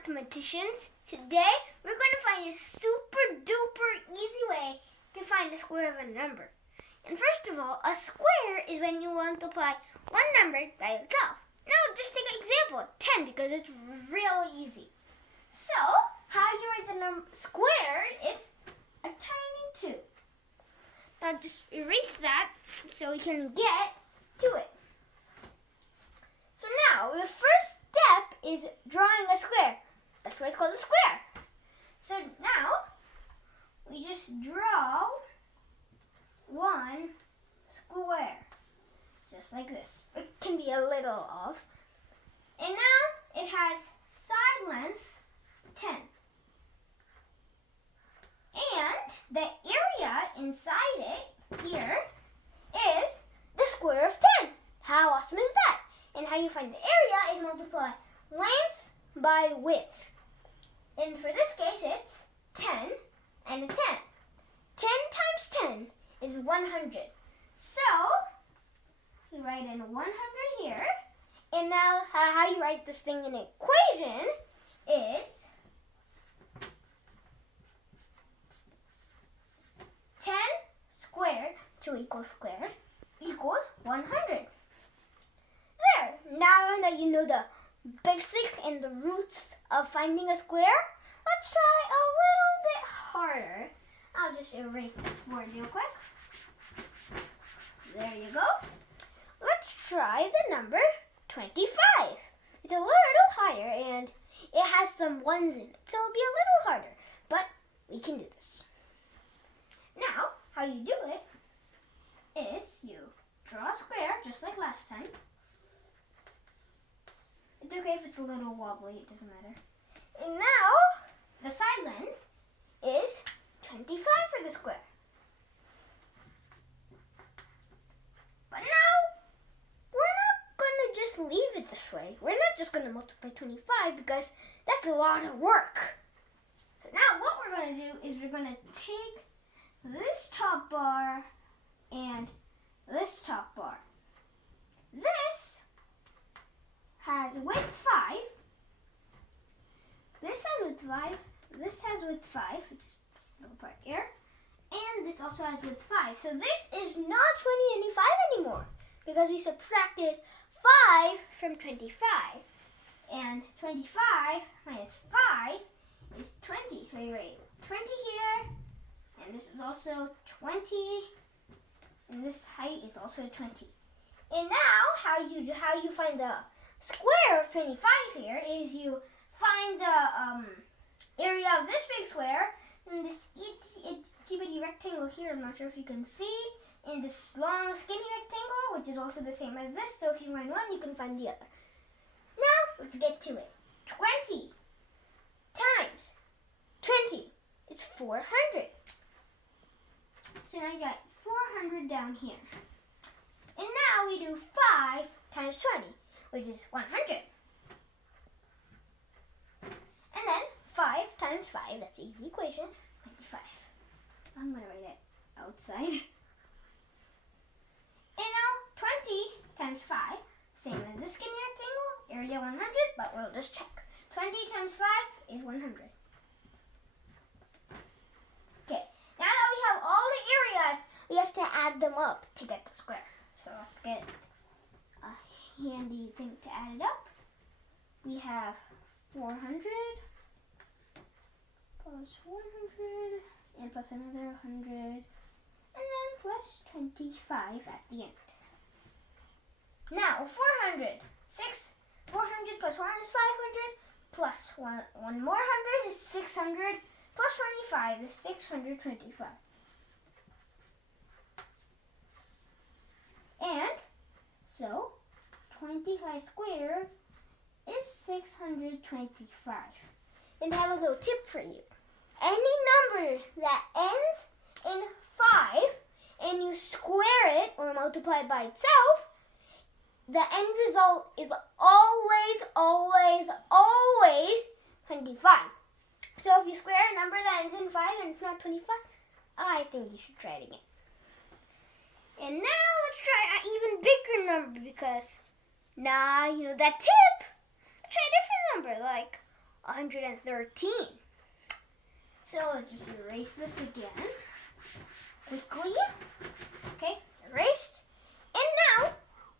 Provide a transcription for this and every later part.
mathematicians. Today we're going to find a super duper easy way to find the square of a number. And first of all, a square is when you multiply one number by itself. Now just take an example, 10, because it's real easy. So, how you write the number squared is a tiny 2. Now just erase that so we can get to it. So now, the first step is drawing a square. That's why it's called a square. So now, we just draw one square. Just like this. It can be a little off. And now, it has side length 10. And the area inside it, here, is the square of 10. How awesome is that? And how you find the area is multiply length by width. And for this case, it's 10 and a 10. 10 times 10 is 100. So, you write in 100 here. And now, how you write this thing in an equation is 10 squared, 2 equals squared, equals 100. There! Now that you know the basics and the roots of finding a square, let's try a little bit harder. I'll just erase this board real quick. There you go. Let's try the number 25. It's a little higher and it has some ones in it, so it'll be a little harder, but we can do this. Now, how you do it is you draw a square just like last time. It's okay if it's a little wobbly, it doesn't matter. And now, the side length is 25 for the square. But now, we're not going to just leave it this way. We're not just going to multiply 25 because that's a lot of work. So now what we're going to do is we're going to take this top bar and this top bar. This has width 5. This has width 5. This has width 5, which is this little part here. And this also has width 5. So this is not 25 anymore because we subtracted 5 from 25. And 25 minus 5 is 20. So you write 20 here. And this is also 20. And this height is also 20. And now how you find the square of 25 here is you find the area of this big square and this itty bitty rectangle here. I'm not sure if you can see. And this long skinny rectangle, which is also the same as this. So if you find one, you can find the other. Now let's get to it. 20 times 20 is 400. So now you got 400 down here. And now we do 5 times 20, which is 100. And then 5 times 5, that's the easy equation, 25. I'm going to write it outside. And now 20 times 5, same as the skinny rectangle, area 100, but we'll just check. 20 times 5 is 100. Okay, now that we have all the areas, we have to add them up to get the square. So let's get a handy thing to add it up. We have 400 plus 100 and plus another 100 and then plus 25 at the end. Now 400 plus 1 is 500 plus one more 100 is 600 plus 25 is 625. And so 25 squared is 625. And I have a little tip for you. Any number that ends in 5 and you square it or multiply it by itself, the end result is always 25. So if you square a number that ends in 5 and it's not 25, I think you should try it again. And now let's try an even bigger number because now you know that tip. Let's try a different number like 113. So let's just erase this again quickly. Okay, erased. And now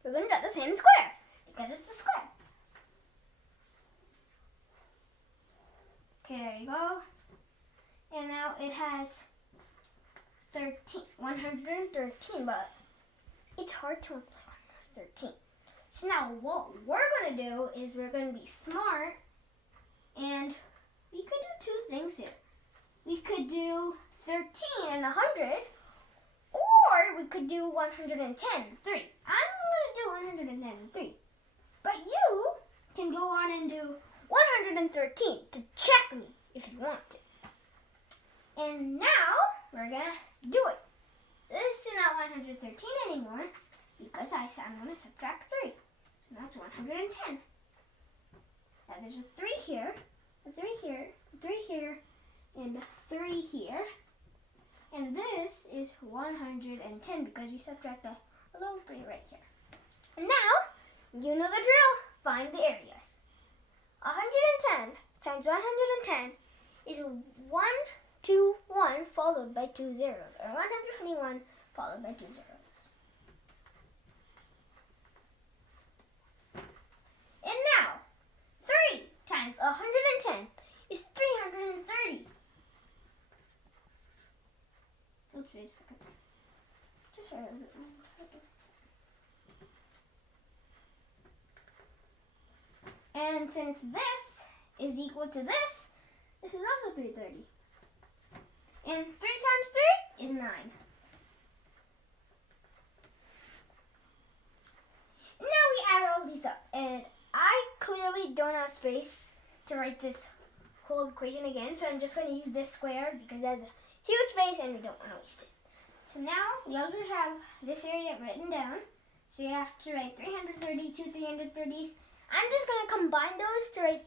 we're going to draw the same square because it's a square. Okay, there you go. And now it has 113, but it's hard to multiply 113. So now what we're going to do is we're going to be smart, and we could do two things here. We could do 13 and 100, or we could do 110 and 3. I'm going to do 110 and 3. But you can go on and do 113 to check me if you want to. And now we're going to do it. This is not 113 anymore because I'm going to subtract 3. So now it's 110. Now there's a 3 here, a 3 here, a 3 here, and a 3 here. And this is 110 because we subtract a little 3 right here. And now, you know the drill. Find the areas. 110 times 110 is 121 followed by 2 zeros, or 121 followed by 2 zeros. And now, 3 times 110 is 330. Oops, wait a second. Just write a bit more. And since this is equal to this is also 330. And 3 times 3 is 9. Now we add all these up. And I clearly don't have space to write this whole equation again. So I'm just going to use this square because it has a huge space and we don't want to waste it. So now we also have this area written down. So you have to write 330, 2 330s. I'm just going to combine those to write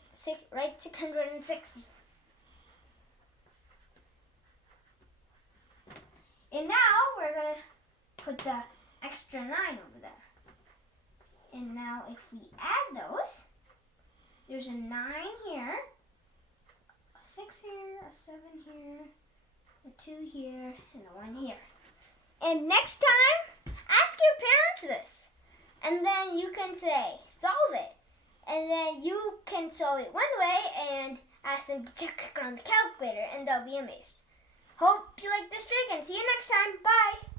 660. And now we're going to put the extra 9 over there. And now if we add those, there's a 9 here, a 6 here, a 7 here, a 2 here, and a 1 here. And next time, ask your parents this. And then you can say, solve it. And then you can solve it one way and ask them to check it on the calculator and they'll be amazed. Hope you like this trick and see you next time. Bye.